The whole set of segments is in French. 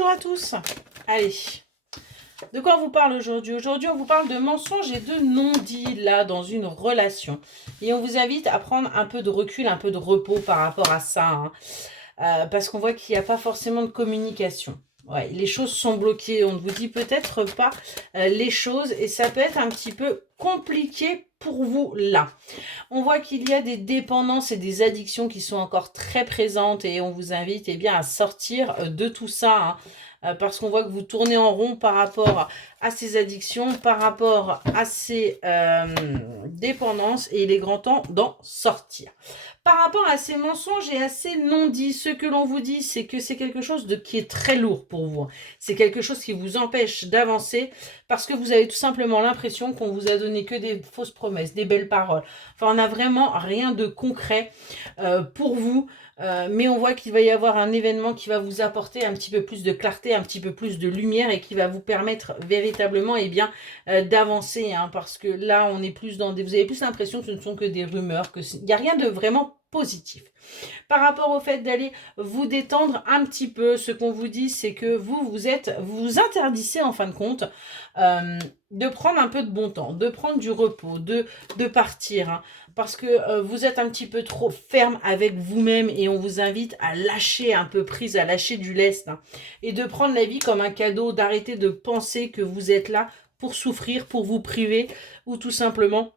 Bonjour à tous. Allez, de quoi on vous parle aujourd'hui? Aujourd'hui, on vous parle de mensonges et de non-dits là dans une relation. Et on vous invite à prendre un peu de recul, un peu de repos par rapport à ça, hein. Parce qu'on voit qu'il n'y a pas forcément de communication. Ouais, les choses sont bloquées. On ne vous dit peut-être pas les choses et ça peut être un petit peu compliqué pour vous là. On voit qu'il y a des dépendances et des addictions qui sont encore très présentes et on vous invite bien, à sortir de tout ça, hein. Parce qu'on voit que vous tournez en rond par rapport à ces addictions, par rapport à ces dépendances et il est grand temps d'en sortir. Par rapport à ces mensonges et à ces non-dits, ce que l'on vous dit, c'est que c'est quelque chose qui est très lourd pour vous. C'est quelque chose qui vous empêche d'avancer parce que vous avez tout simplement l'impression qu'on vous a donné que des fausses promesses, des belles paroles. Enfin, on n'a vraiment rien de concret pour vous. Mais on voit qu'il va y avoir un événement qui va vous apporter un petit peu plus de clarté, un petit peu plus de lumière et qui va vous permettre véritablement d'avancer, hein, parce que là on est plus dans vous avez plus l'impression que ce ne sont que des rumeurs, il n'y a rien de vraiment positif. Par rapport au fait d'aller vous détendre un petit peu, ce qu'on vous dit, c'est que vous vous interdisez en fin de compte de prendre un peu de bon temps, de prendre du repos, de partir, hein, parce que vous êtes un petit peu trop ferme avec vous-même et on vous invite à lâcher un peu prise, à lâcher du lest, hein, et de prendre la vie comme un cadeau, d'arrêter de penser que vous êtes là pour souffrir, pour vous priver ou tout simplement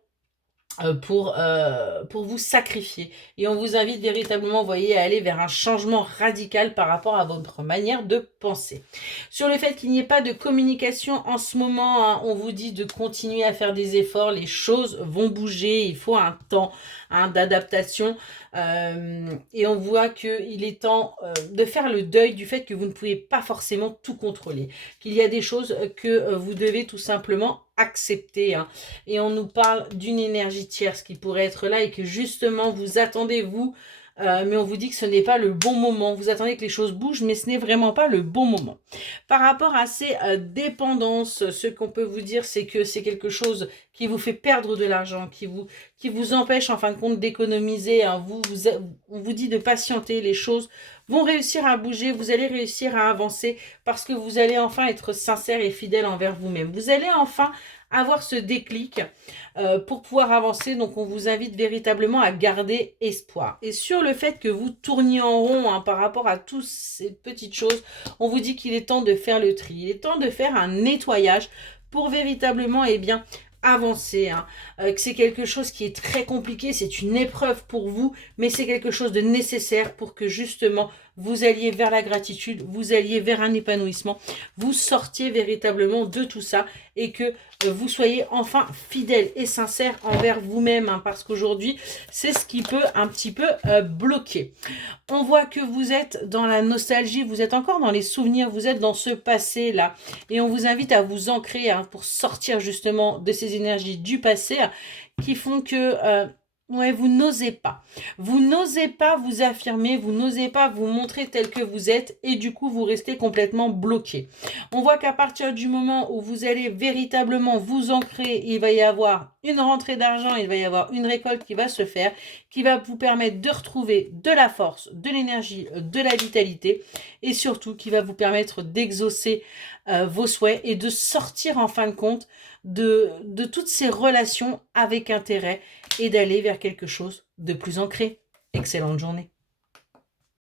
pour vous sacrifier. Et on vous invite véritablement, vous voyez, à aller vers un changement radical par rapport à votre manière de penser. Sur le fait qu'il n'y ait pas de communication en ce moment, hein, on vous dit de continuer à faire des efforts, les choses vont bouger, il faut un temps, hein, d'adaptation. Et on voit qu'il est temps de faire le deuil du fait que vous ne pouvez pas forcément tout contrôler. Qu'il y a des choses que vous devez tout simplement accepter, hein. Et on nous parle d'une énergie tierce qui pourrait être là et que justement vous attendez vous, mais on vous dit que ce n'est pas le bon moment. Vous attendez que les choses bougent, mais ce n'est vraiment pas le bon moment. Par rapport à ces dépendances, ce qu'on peut vous dire, c'est que c'est quelque chose qui vous fait perdre de l'argent, qui vous empêche en fin de compte d'économiser, hein. On vous dit de patienter, les choses vont réussir à bouger, vous allez réussir à avancer parce que vous allez enfin être sincère et fidèle envers vous-même. Vous allez enfin avoir ce déclic pour pouvoir avancer. Donc on vous invite véritablement à garder espoir. Et sur le fait que vous tourniez en rond, hein, par rapport à toutes ces petites choses, on vous dit qu'il est temps de faire le tri. Il est temps de faire un nettoyage pour véritablement avancer, hein. Que c'est quelque chose qui est très compliqué, c'est une épreuve pour vous, mais c'est quelque chose de nécessaire pour que justement vous alliez vers la gratitude, vous alliez vers un épanouissement, vous sortiez véritablement de tout ça et que vous soyez enfin fidèle et sincère envers vous-même, hein, parce qu'aujourd'hui c'est ce qui peut un petit peu bloquer. On voit que vous êtes dans la nostalgie, vous êtes encore dans les souvenirs, vous êtes dans ce passé là et on vous invite à vous ancrer, hein, pour sortir justement de ces énergies du passé qui font que ouais, vous n'osez pas. Vous n'osez pas vous affirmer, vous n'osez pas vous montrer tel que vous êtes et du coup, vous restez complètement bloqué. On voit qu'à partir du moment où vous allez véritablement vous ancrer, il va y avoir une rentrée d'argent, il va y avoir une récolte qui va se faire, qui va vous permettre de retrouver de la force, de l'énergie, de la vitalité et surtout qui va vous permettre d'exaucer vos souhaits et de sortir en fin de compte de toutes ces relations avec intérêt et d'aller vers quelque chose de plus ancré. Excellente journée.